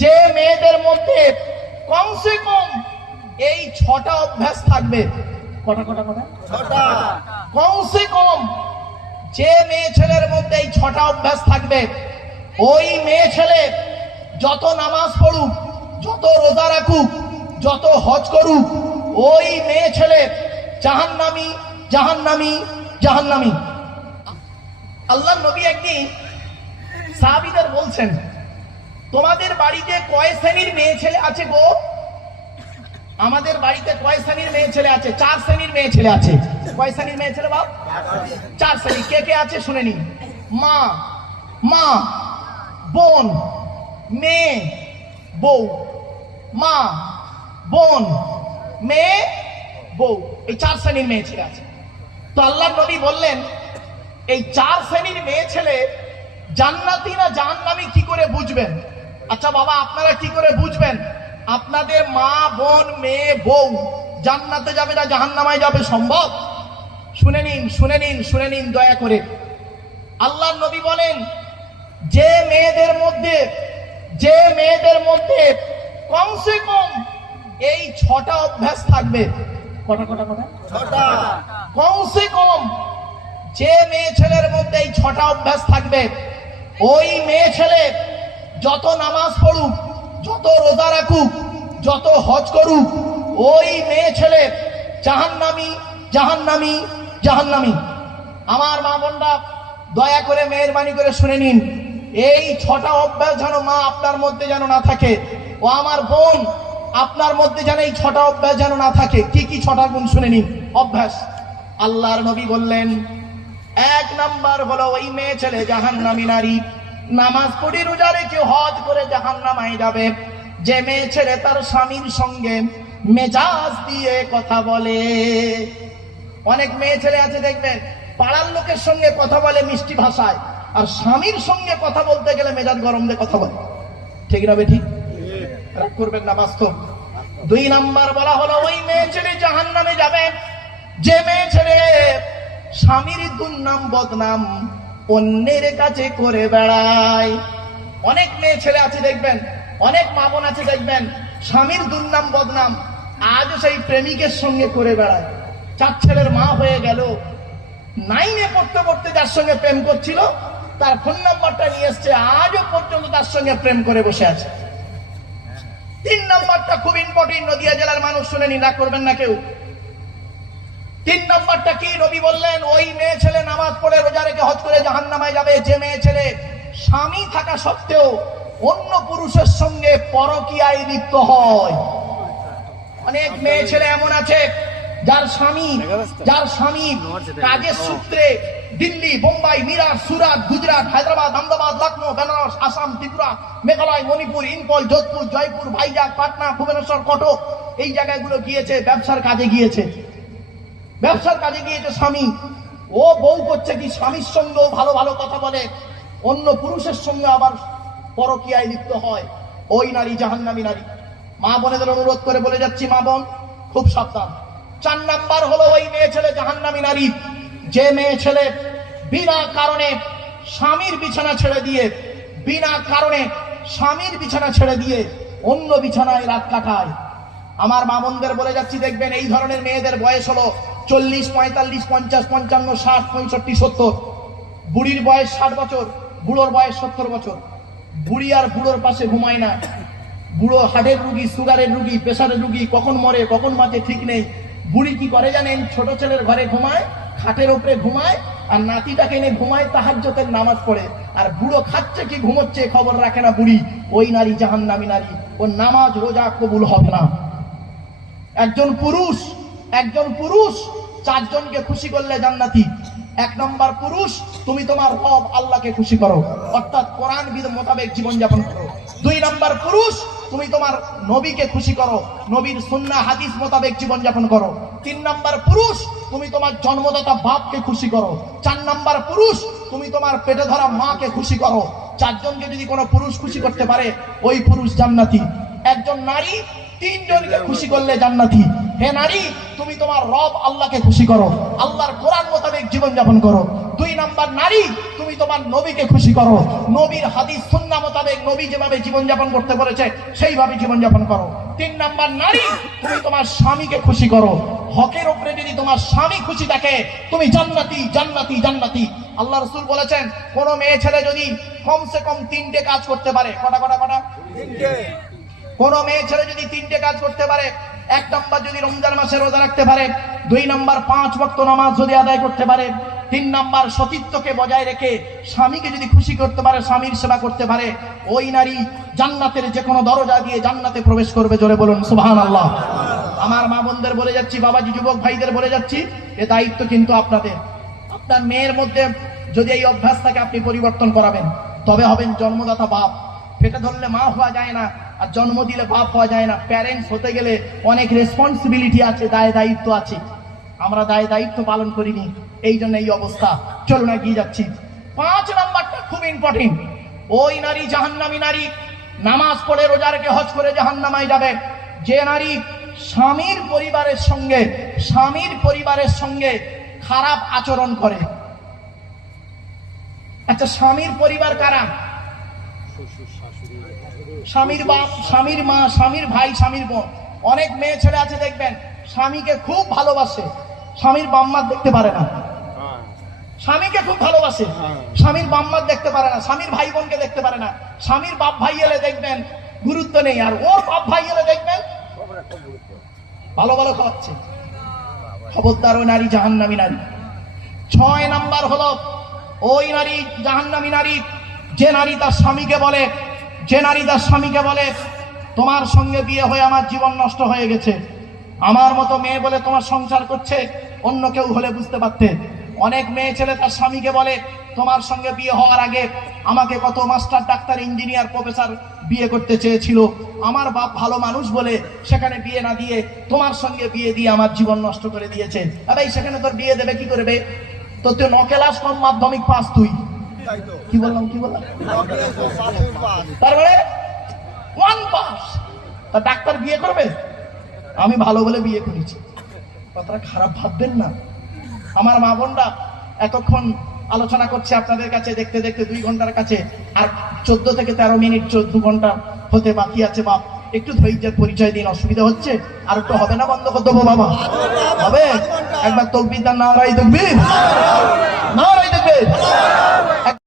যে মেয়েদের মধ্যে কমসে কম এই ছটা অভ্যাস থাকবে। কটা কটা কটা? কমসে কম যে মেয়ে ছেলের মধ্যে এই ছটা অভ্যাস থাকবে ওই মেয়ে ছেলে যত নামাজ পড়ুক যত রোজা রাখুক যত হজ করুক ওই মেয়ে ছেলে জাহান্নামি জাহান্নামি জাহান্নামি। আল্লাহ নবী একদিন সাহাবিদের বলছেন তোমাদের বাড়িতে কয় শ্রেণির মেয়ে ছেলে আছে গো? আমাদের বাড়িতে কয় শ্রেণির মেয়ে ছেলে আছে? চার শ্রেণির মেয়ে ছেলে আছে। কয় শ্রেণির মেয়ে ছেলে বাপ? চার শ্রেণি। কে কে আছে শুনে নিন। মা মা, বোন, মেয়ে, বউ। মা, বোন, মেয়ে, বউ। এই চার শ্রেণির মেয়ে ছেলে আছে। তো আল্লাহ নবী বললেন, এই চার শ্রেণির মেয়ে ছেলে জান্নাতি না জাহান্নামি কি করে বুঝবেন? আচ্ছা বাবা আপনারা কি করে বুঝবেন? আপনাদের মা বোন মেয়ে বউ জান্নাতে যাবে না জাহান্নামায় যাবে সম্ভব? শুনে নিন শুনে নিন শুনে নিন দয়া করে। আল্লাহ নবী বলেন যে মেয়েদের মধ্যে যে মেয়েদের মধ্যে কমসে কম এই ছটা অভ্যাস থাকবে। কটা কটা কটা? কমসে কম যে মেয়ে ছেলের মধ্যে এই ছটা অভ্যাস থাকবে ওই মেয়ে ছেলে যত নামাজ পড়ুক, যত রোজা রাখুক, যত হজ করুক, ওই মেয়ে ছেলে জাহান্নামি জাহান্নামি জাহান্নামি। আমার মা বোনরা, দয়া করে মেহরবানি করে শুনে নিন। এই ছটা অভ্যাস যেন মা আপনার মধ্যে যেন না থাকে। ও আমার বোন, আপনার মধ্যে যেন এই ছটা অভ্যাস যেন না থাকে। কি কি ছটা গুণ শুনে নিন? অভ্যাস। আল্লাহর নবী বললেন, এক নাম্বার হলো ওই মেয়ে ছেলে জাহান্নামী নারী। নামাজ পড়ি রোজা রেখে হজ করে জাহান্নামায় যাবে। যে মেয়ে ছেড়ে তার স্বামীর সঙ্গে মেজাজ দিয়ে কথা বলে। অনেক মেয়ে ছেলে আছে, দেখবেন, পাড়ার লোকের সঙ্গে কথা বলে মিষ্টি ভাষায়, আর স্বামীর সঙ্গে কথা বলতে গেলে মেজাজ গরম দিয়ে কথা বলে। ঠিক না ঠিক রাগ করবেন না, বাস্তব। দুই নাম্বার বলা হলো, ওই মেয়ে ছেলে জাহান নামে যাবে। যে মেয়ে ছেলে, স্বামীর দুর্নাম বদনাম অন্যের কাছে করে বেড়ায়। অনেক মেয়ে ছেলে আছে দেখবেন। অনেক মা বোন আছে দেখবেন। স্বামীর দুর্নাম বদনাম আজও সেই প্রেমিকের সঙ্গে করে বেড়ায়। চার ছেলের মা হয়ে গেল। নাইনে পড়তে পড়তে যার সঙ্গে প্রেম করছিল তার ফোন নাম্বারটা নিয়ে এসছে আজও পর্যন্ত তার সঙ্গে প্রেম করে বসে আছে। তিন নম্বরটা খুব ইম্পর্টেন্ট নদিয়া জেলার মানুষ শুনে নি না করবেন না কেউ। তিন নম্বরটা কি? নবী বললেন, ওই মেয়ে ছেলে নামাজ পড়ে রোজা রেখে হজ করে জাহান নামায় যাবে। যে মেয়ে ছেলে স্বামী থাকা সত্ত্বেও অন্য পুরুষের সঙ্গে পরকীয়ায় লিপ্ত হয়। অনেক মেয়ে ছেলে এমন আছে, যার স্বামী যার স্বামী কাজের সূত্রে দিল্লি, বোম্বাই মিরাট সুরাট, গুজরাট, হায়দ্রাবাদ, আহমেদাবাদ লখনৌ বেনারস, আসাম, ত্রিপুরা, মেঘালয়, মণিপুর, ইম্ফল, যোধপুর, জয়পুর ভাইজাগ পাটনা, ভুবনেশ্বর, কটক এই জায়গাগুলো গিয়েছে, ব্যবসার কাজে গিয়েছে। ব্যবসার কাজে গিয়েছে স্বামী, ও বউ করছে কি, স্বামীর সঙ্গেও ভালো ভালো কথা বলে, অন্য পুরুষের সঙ্গে আবার পরকীয়ায় লিপ্ত হয়, ওই নারী জাহান্নামী নারী। মা বোনেদের অনুরোধ করে বলে যাচ্ছি, মা বোন, খুব সাবধান। চার নাম্বার হলো ওই মেয়ে ছেলে, জাহান্নামী নারী। যে মেয়ে ছেলে বিনা কারণে স্বামীর বিছানা ছেড়ে দিয়ে, বিনা কারণে স্বামীর বিছানা ছেড়ে দিয়ে অন্য বিছানায় রাত কাটায়। আমার মামনদের বলে যাচ্ছি, দেখবেন এই ধরনের মেয়েদের বয়স হলো চল্লিশ, পঁয়তাল্লিশ, পঞ্চাশ, পঞ্চান্ন, ষাট, পঁয়ষট্টি, সত্তর। বুড়ির বয়স ষাট বছর, বুড়োর বয়স সত্তর বছর। বুড়ি আর বুড়োর পাশে ঘুমায় না। বুড়ো হার্টের রুগী, সুগারের রুগী, প্রেশারের রুগী, কখন মরে, কখন বাঁচে ঠিক নেই। বুড়ি কি করে জানেন? ছোট ছেলের ঘরে ঘুমায়, খাটের উপরে ঘুমায়, আর নাতিটাকে এনে ঘুমায় তাহাজ্জতের নামাজ পড়ে। আর বুড়ো খাচ্ছে কি ঘুমোচ্ছে খবর রাখে না বুড়ি। ওই নারী জাহান্নামী নারী। ওর নামাজ রোজা কবুল হবে না। একজন পুরুষ একজন পুরুষ চারজনকে খুশি করলে জান্নাতি। এক নম্বর পুরুষ, তুমি তোমার রব আল্লাহকে খুশি করো। অর্থাৎ কোরআন বিধ মোতাবেক জীবনযাপন করো। দুই নম্বর পুরুষ, তুমি তোমার নবীকে খুশি করো। নবীর সুন্না হাদিস মোতাবেক জীবনযাপন করো। তিন নম্বর পুরুষ, তুমি তোমার জন্মদাতা বাপকে খুশি করো। চার নম্বর পুরুষ, তুমি তোমার পেটে ধরা মাকে খুশি করো। চারজনকে যদি কোনো পুরুষ খুশি করতে পারে, ওই পুরুষ জান্নাতি। একজন নারী, তিনজনকে খুশি করলে জান্নাতি। হে নারী, তুমি তোমার রব আল্লাহকে খুশি করো, আল্লাহর কোরআন মোতাবেক জীবনযাপন করো। দুই নাম্বার নারী, তুমি তোমার নবীকে খুশি করো। নবীর হাদিস, সুন্নাহ মোতাবেক নবী যেভাবে জীবনযাপন করতে বলেছে, সেইভাবে জীবনযাপন করো। তিন নাম্বার নারী, তুমি তোমার স্বামীকে খুশি করো। হকের উপরে যদি তোমার স্বামী খুশি থাকে, তুমি জান্নাতি জান্নাতি জান্নাতি। আল্লাহ রসুল বলেছেন, কোন মেয়ে ছেলে যদি কমসে কম তিনটে কাজ করতে পারে, কটা কটা কটা? কোন মেয়ে ছেলে যদি তিনটে কাজ করতে পারে এক নম্বর যদি রমজান মাসে রোজা রাখতে পারে, দুই নম্বর পাঁচ ভক্ত নামাজ যদি আদায় করতে পারে, তিন নম্বর সতীত্বকে বজায় রেখে স্বামীকে যদি খুশি করতে পারে, স্বামীর সেবা করতে পারে, ওই নারী জান্নাতের যে কোনো দরজা দিয়ে জান্নাতে প্রবেশ করবে, জোরে বলুন সুবহান আল্লাহ আমার মা বোনদের বলে যাচ্ছি, বাবাজি, যুবক ভাইদের বলে যাচ্ছি, এ দায়িত্ব কিন্তু আপনাদের। আপনার মেয়ের মধ্যে যদি এই অভ্যাসটাকে আপনি পরিবর্তন করাবেন, তবে হবেন জন্মদাতা বাপ। পেটে ধরলে মা হওয়া যায় না আর জন্ম দিলে বাপ হওয়া যায় না। প্যারেন্টস হতে গেলে অনেক রেসপন্সিবিলিটি আছে, দায় দায়িত্ব আছে। আমরা দায় দায়িত্ব পালন করিনি, এই জন্য এই অবস্থা। চলুন এগিয়ে যাচ্ছি। পাঁচ নাম্বারটা খুব ইম্পর্টেন্ট ওই নারী জাহান্নামী নারী, নামাজ পড়ে রোজা রেখে হজ করে জাহান্নামায় যাবে। যে নারী স্বামীর পরিবারের সঙ্গে, স্বামীর পরিবারের সঙ্গে খারাপ আচরণ করে। আচ্ছা স্বামীর পরিবার কারা? স্বামীর বাপ, স্বামীর মা, স্বামীর ভাই, স্বামীর বোন। অনেক মেয়ে ছেলে আছে, দেখবেন, স্বামীকে খুব ভালোবাসে, স্বামীর বাম্মার দেখতে পারে না। স্বামীকে খুব ভালোবাসে, স্বামীর বাম্মার দেখতে পারে না, স্বামীর ভাই বোনকে দেখতে পারে না। স্বামীর বাপ ভাই এলে দেখবেন, গুরুত্ব নেই। আর ওর বাপ ভাই এলে দেখবেন, ভালো ভালো খাওয়াচ্ছে। খবরদার ওই নারী জাহান্নামী নারী। ছয় নাম্বার হলো, ওই নারী জাহান্নামী নারী, যে নারী তার স্বামীকে বলে যে নারী তার স্বামীকে বলে, তোমার সঙ্গে বিয়ে হয়ে আমার জীবন নষ্ট হয়ে গেছে। আমার মতো মেয়ে বলে তোমার সংসার করছে, অন্য কেউ হলে বুঝতে পারতে। অনেক মেয়ে ছেলে তার স্বামীকে বলে, তোমার সঙ্গে বিয়ে হওয়ার আগে আমাকে কত মাস্টার, ডাক্তার, ইঞ্জিনিয়ার, প্রফেসর বিয়ে করতে চেয়েছিল। আমার বাপ ভালো মানুষ বলে সেখানে বিয়ে না দিয়ে তোমার সঙ্গে বিয়ে দিয়ে আমার জীবন নষ্ট করে দিয়েছে। সেখানে তোর বিয়ে দেবে, কি করবে? তোর তুই নকেলাস কম মাধ্যমিক পাস তুই। কি বললাম কি বললাম? ওয়ান পাস তা ডাক্তার বিয়ে করবে? আমি ভালো বলে বিয়ে করেছি। কথাটা খারাপ ভাববেন না। আমার মা বোনরা এতক্ষণ আলোচনা করছে আপনাদের কাছে, দেখতে দেখতে দুই ঘণ্টার কাছে, আর চোদ্দ থেকে তেরো মিনিট, চোদ্দ ঘণ্টা হতে বাকি আছে বাপ। একটু ধৈর্যের পরিচয় দিন, অসুবিধা হচ্ছে? আর একটু হবে না বন্ধ করে দেবো বাবা। হবে? একবার তকবির না রাই দেখবি না রাই তকবির